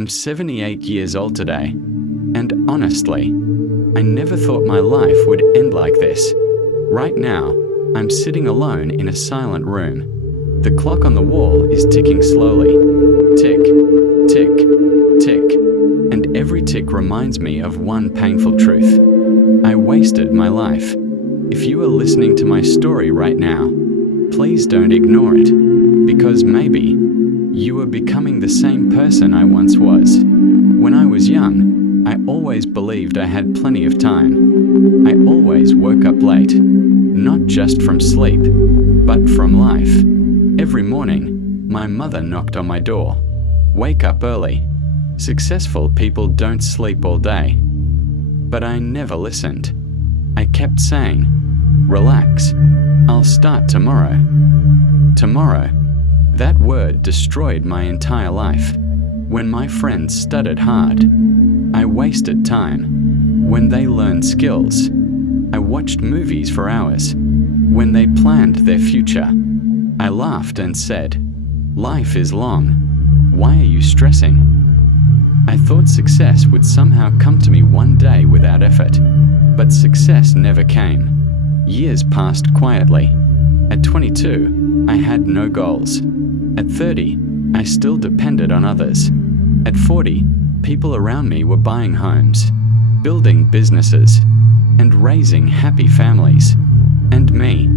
I'm 78 years old today, and honestly, I never thought my life would end like this. Right now, I'm sitting alone in a silent room. The clock on the wall is ticking slowly. Tick, tick, tick. And every tick reminds me of one painful truth. I wasted my life. If you are listening to my story right now, please don't ignore it, because maybe you are becoming the same person I once was. When I was young, I always believed I had plenty of time. I always woke up late, not just from sleep, but from life. Every morning, my mother knocked on my door. Wake up early. Successful people don't sleep all day. But I never listened. I kept saying, relax, I'll start tomorrow. Tomorrow. That word destroyed my entire life. When my friends studied hard, I wasted time. When they learned skills, I watched movies for hours. When they planned their future, I laughed and said, life is long. Why are you stressing? I thought success would somehow come to me one day without effort, but success never came. Years passed quietly. At 22, I had no goals. At 30, I still depended on others. At 40, people around me were buying homes, building businesses, and raising happy families. And me,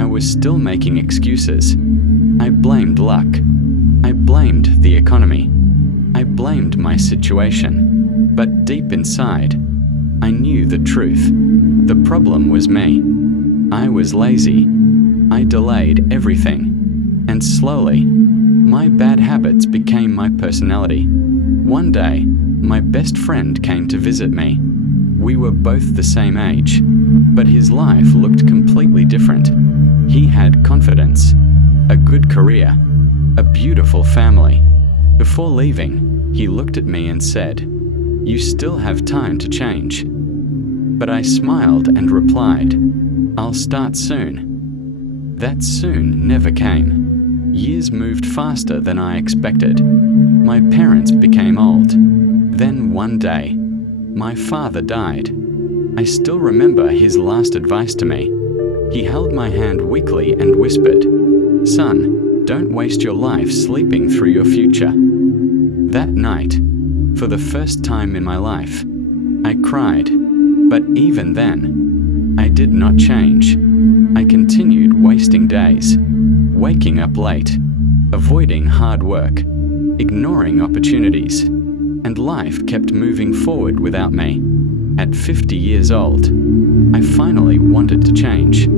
I was still making excuses. I blamed luck. I blamed the economy. I blamed my situation. But deep inside, I knew the truth. The problem was me. I was lazy. I delayed everything. And slowly, my bad habits became my personality. One day, my best friend came to visit me. We were both the same age, but his life looked completely different. He had confidence, a good career, a beautiful family. Before leaving, he looked at me and said, "You still have time to change." But I smiled and replied, "I'll start soon." That soon never came. Years moved faster than I expected. My parents became old. Then one day, my father died. I still remember his last advice to me. He held my hand weakly and whispered, "Son, don't waste your life sleeping through your future." That night, for the first time in my life, I cried. But even then, I did not change. I continued wasting days, waking up late, avoiding hard work, ignoring opportunities, and life kept moving forward without me. At 50 years old, I finally wanted to change,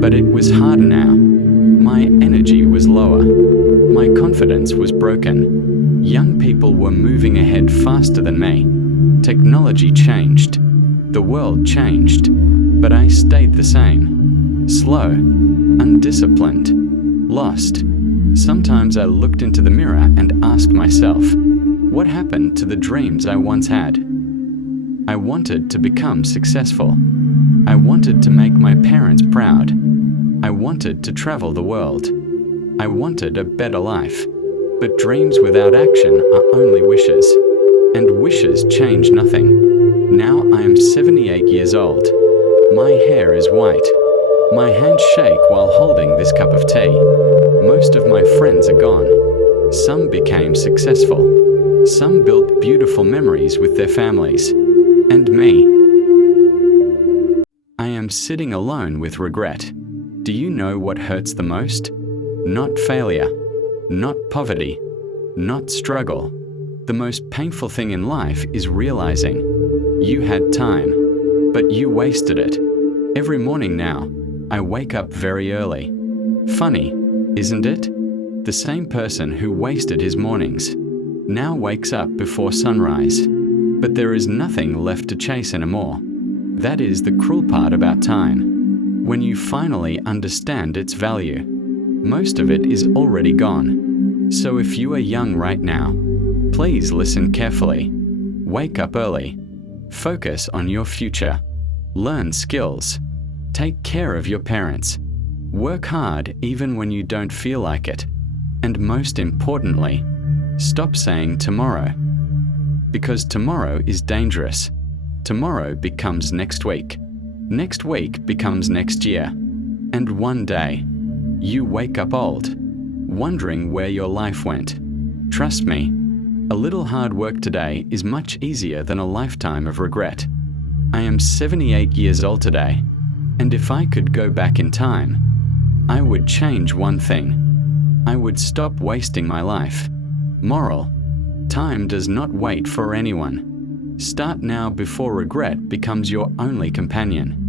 but it was harder now. My energy was lower. My confidence was broken. Young people were moving ahead faster than me. Technology changed. The world changed, but I stayed the same. Slow, undisciplined, lost. Sometimes I looked into the mirror and asked myself, what happened to the dreams I once had? I wanted to become successful. I wanted to make my parents proud. I wanted to travel the world. I wanted a better life. But dreams without action are only wishes, and wishes change nothing. Now I am 78 years old. My hair is white. My hands shake while holding this cup of tea. Most of my friends are gone. Some became successful. Some built beautiful memories with their families. And me, I am sitting alone with regret. Do you know what hurts the most? Not failure, not poverty, not struggle. The most painful thing in life is realizing you had time, but you wasted it. Every morning now, I wake up very early. Funny, isn't it? The same person who wasted his mornings now wakes up before sunrise. But there is nothing left to chase anymore. That is the cruel part about time. When you finally understand its value, most of it is already gone. So if you are young right now, please listen carefully. Wake up early. Focus on your future. Learn skills. Take care of your parents. Work hard even when you don't feel like it. And most importantly, stop saying tomorrow Because tomorrow is dangerous. Tomorrow becomes next week. Next week becomes next year. And one day, you wake up old, wondering where your life went. Trust me, a little hard work today is much easier than a lifetime of regret. I am 78 years old today, and if I could go back in time, I would change one thing. I would stop wasting my life. Moral: time does not wait for anyone. Start now before regret becomes your only companion.